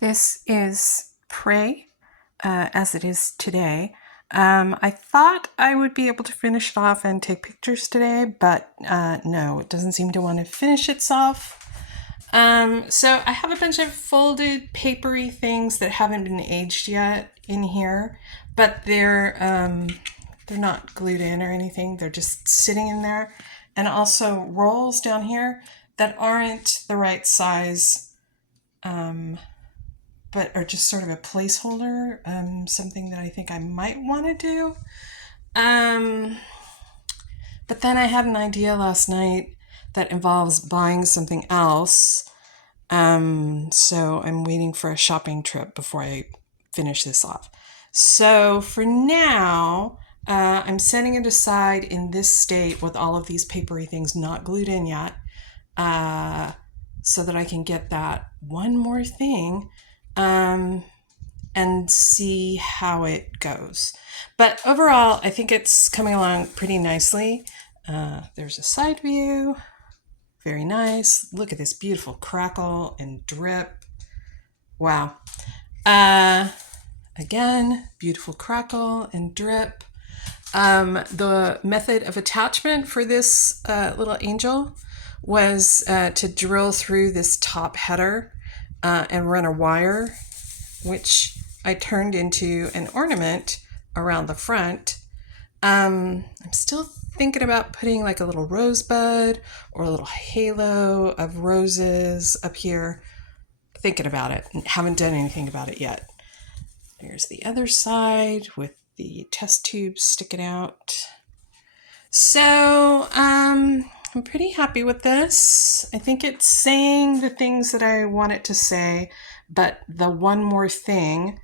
This is pray as it is today. I thought I would be able to finish it off and take pictures today, but no, it doesn't seem to want to finish itself. So I have a bunch of folded papery things that haven't been aged yet in here, but they're not glued in or anything. They're just sitting in there, and also rolls down here that aren't the right size. But are just sort of a placeholder, something that I think I might want to do. But then I had an idea last night that involves buying something else. So I'm waiting for a shopping trip before I finish this off. So for now, I'm setting it aside in this state with all of these papery things not glued in yet, so that I can get that one more thing and see how it goes. But overall, I think it's coming along pretty nicely. There's a side view. Very nice. Look at this beautiful crackle and drip. Wow. Again, beautiful crackle and drip. The method of attachment for this little angel was to drill through this top header and run a wire, which I turned into an ornament around the front. I'm still thinking about putting like a little rosebud or a little halo of roses up here. Thinking about it. Haven't done anything about it yet. There's the other side with the test tubes sticking out. So, I'm pretty happy with this. I think it's saying the things that I want it to say, but the one more thing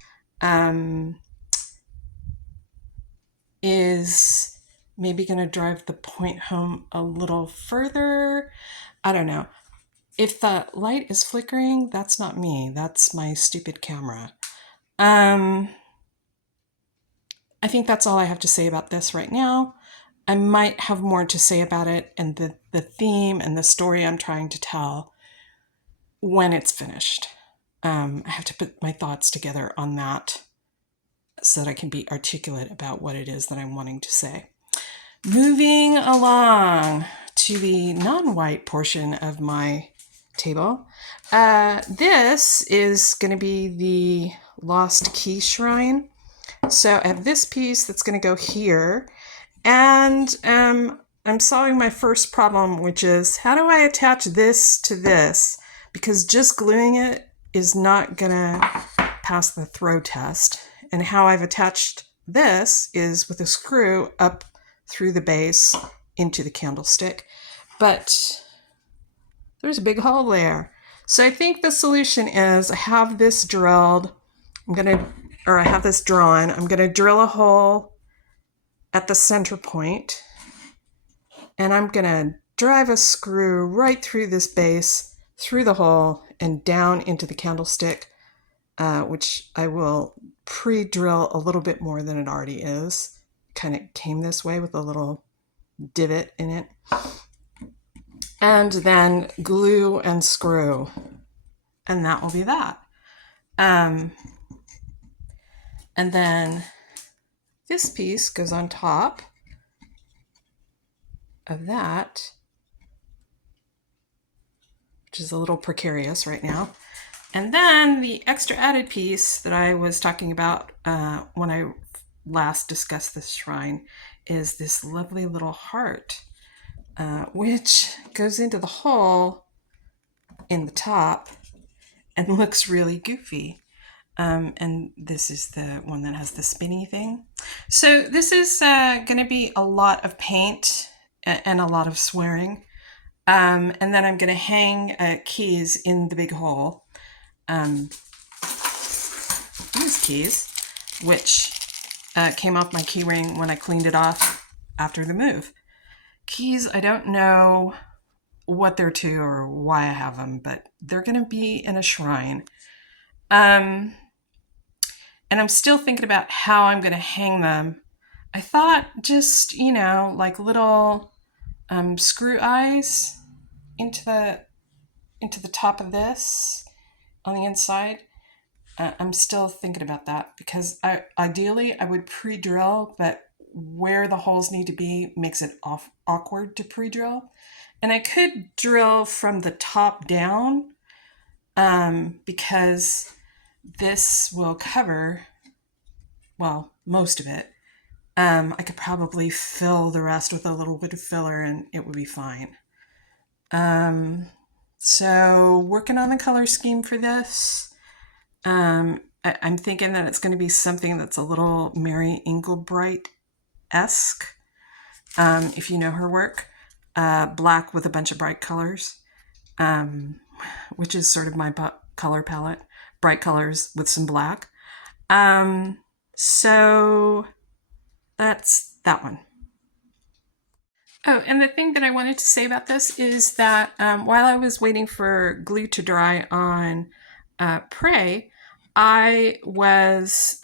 is maybe going to drive the point home a little further. I don't know. If the light is flickering, that's not me. That's my stupid camera. I think that's all I have to say about this right now. I might have more to say about it and the theme and the story I'm trying to tell when it's finished. I have to put my thoughts together on that so that I can be articulate about what it is that I'm wanting to say. Moving along to the non-white portion of my table. This is going to be the Lost Key Shrine. So I have this piece that's going to go here. And I'm solving my first problem, which is how do I attach this to this? Because just gluing it is not going to pass the throw test. And how I've attached this is with a screw up through the base into the candlestick. But there's a big hole there. So I think the solution is I have this drilled. I have this drawn. I'm going to drill a hole at the center point, and I'm going to drive a screw right through this base, through the hole, and down into the candlestick, which I will pre-drill a little bit more than it already is. Kind of came this way with a little divot in it. And then glue and screw, and that will be that. And then this piece goes on top of that, which is a little precarious right now. And then the extra added piece that I was talking about when I last discussed this shrine is this lovely little heart, which goes into the hole in the top and looks really goofy. And this is the one that has the spinny thing. So this is going to be a lot of paint and a lot of swearing. And then I'm going to hang keys in the big hole. These keys, which came off my key ring when I cleaned it off after the move. Keys, I don't know what they're to or why I have them, but they're going to be in a shrine. And I'm still thinking about how I'm going to hang them. I thought just, like little screw eyes into the top of this on the inside. I'm still thinking about that because ideally I would pre-drill, but where the holes need to be makes it awkward to pre-drill. And I could drill from the top down because this will cover, well, most of it. I could probably fill the rest with a little bit of filler and it would be fine. Um, so working on the color scheme for this. I'm thinking that it's going to be something that's a little Mary Englebright-esque, if you know her work. Black with a bunch of bright colors, um, which is sort of my color palette. Bright colors with some black. So that's that one. Oh, and the thing that I wanted to say about this is that while I was waiting for glue to dry on Prey, I was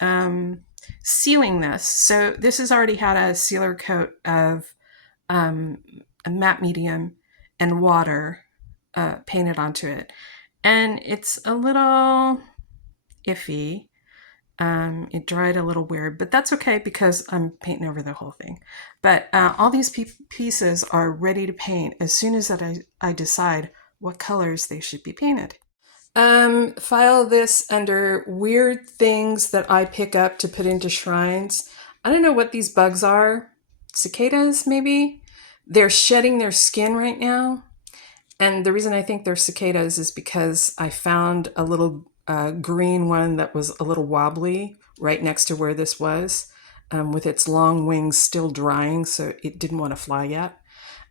sealing this. So this has already had a sealer coat of a matte medium and water painted onto it. And it's a little iffy. It dried a little weird, but that's okay because I'm painting over the whole thing. But all these pieces are ready to paint as soon as that I decide what colors they should be painted. File this under weird things that I pick up to put into shrines. I don't know what these bugs are. Cicadas, maybe? They're shedding their skin right now. And the reason I think they're cicadas is because I found a little green one that was a little wobbly right next to where this was, with its long wings still drying, so it didn't want to fly yet.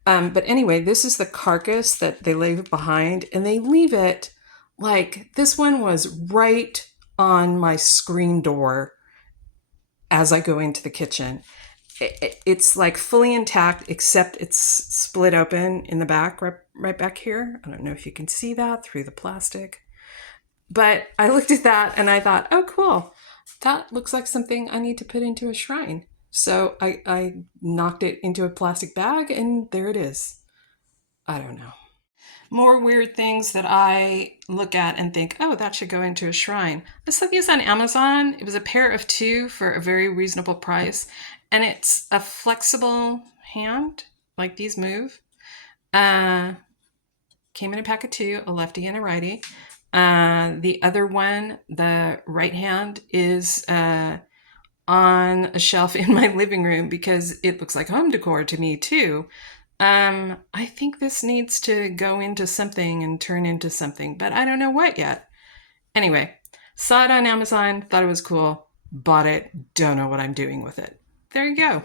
But anyway, this is the carcass that they leave behind, and they leave it like this one was right on my screen door as I go into the kitchen. It's like fully intact, except it's split open in the back, right back here. I don't know if you can see that through the plastic. But I looked at that and I thought, oh, cool. That looks like something I need to put into a shrine. So I knocked it into a plastic bag and there it is. I don't know. More weird things that I look at and think, oh, that should go into a shrine. I saw these on Amazon. It was a pair of two for a very reasonable price. And it's a flexible hand, like these move. Came in a pack of two, a lefty and a righty. The other one, the right hand, is on a shelf in my living room because it looks like home decor to me too. I think this needs to go into something and turn into something, but I don't know what yet. Anyway, saw it on Amazon, thought it was cool, bought it, don't know what I'm doing with it. There you go.